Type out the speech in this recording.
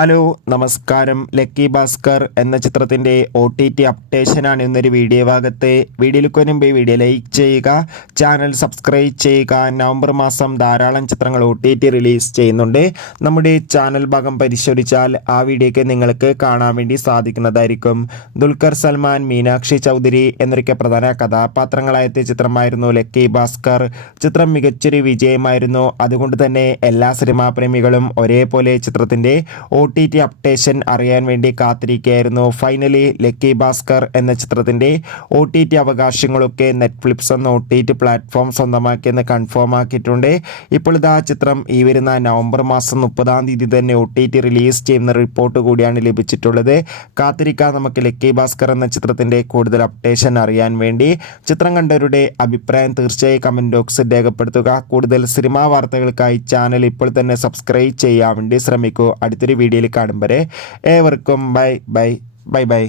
Hello നമസ്കാരം. Lucky Bhaskar എന്ന ചിത്രത്തിൻ്റെ OTT അപ്ഡേഷനാണ് ഇന്നൊരു വീഡിയോ ഭാഗത്ത്. വീഡിയോയിലേക്ക് മുമ്പ് വീഡിയോ ലൈക്ക് ചെയ്യുക, ചാനൽ സബ്സ്ക്രൈബ് ചെയ്യുക. നവംബർ മാസം ധാരാളം ചിത്രങ്ങൾ OTT റിലീസ് ചെയ്യുന്നുണ്ട്. നമ്മുടെ ചാനൽ ഭാഗം പരിശോധിച്ചാൽ ആ വീഡിയോയ്ക്ക് നിങ്ങൾക്ക് കാണാൻ വേണ്ടി സാധിക്കുന്നതായിരിക്കും. ദുൽഖർ സൽമാൻ, മീനാക്ഷി ചൗധരി എന്നൊക്കെ പ്രധാന കഥാപാത്രങ്ങളായെത്തിയ ചിത്രമായിരുന്നു ലക്കി ഭാസ്കർ. ചിത്രം മികച്ചൊരു വിജയമായിരുന്നു. അതുകൊണ്ട് തന്നെ എല്ലാ സിനിമാ പ്രേമികളും ഒരേപോലെ ചിത്രത്തിൻ്റെ OTT അപ്ഡേഷൻ അറിയാൻ വേണ്ടി കാത്തിരിക്കുകയായിരുന്നു. ഫൈനലി ലക്കി ഭാസ്കർ എന്ന ചിത്രത്തിൻ്റെ OTT അവകാശങ്ങളൊക്കെ നെറ്റ്ഫ്ലിക്സ് എന്ന OTT പ്ലാറ്റ്ഫോം സ്വന്തമാക്കിയെന്ന് കൺഫേം ആക്കിയിട്ടുണ്ട്. ഇപ്പോൾ ഇതാ ചിത്രം ഈ വരുന്ന നവംബർ മാസം 30-ാം തീയതി തന്നെ OTT റിലീസ് ചെയ്യുന്ന റിപ്പോർട്ട് കൂടിയാണ് ലഭിച്ചിട്ടുള്ളത്. കാത്തിരിക്കാൻ നമുക്ക് ലക്കി ഭാസ്കർ എന്ന ചിത്രത്തിൻ്റെ കൂടുതൽ അപ്ഡേഷൻ അറിയാൻ വേണ്ടി. ചിത്രം കണ്ടവരുടെ അഭിപ്രായം തീർച്ചയായും കമൻറ്റ് ബോക്സിൽ രേഖപ്പെടുത്തുക. കൂടുതൽ സിനിമാ വാർത്തകൾക്കായി ചാനൽ ഇപ്പോൾ തന്നെ സബ്സ്ക്രൈബ് ചെയ്യാൻ വേണ്ടി ശ്രമിക്കൂ. അടുത്തൊരു വീഡിയോയിൽ കാണും വരെ ഏവർക്കും ബൈ ബൈ ബൈ ബൈ.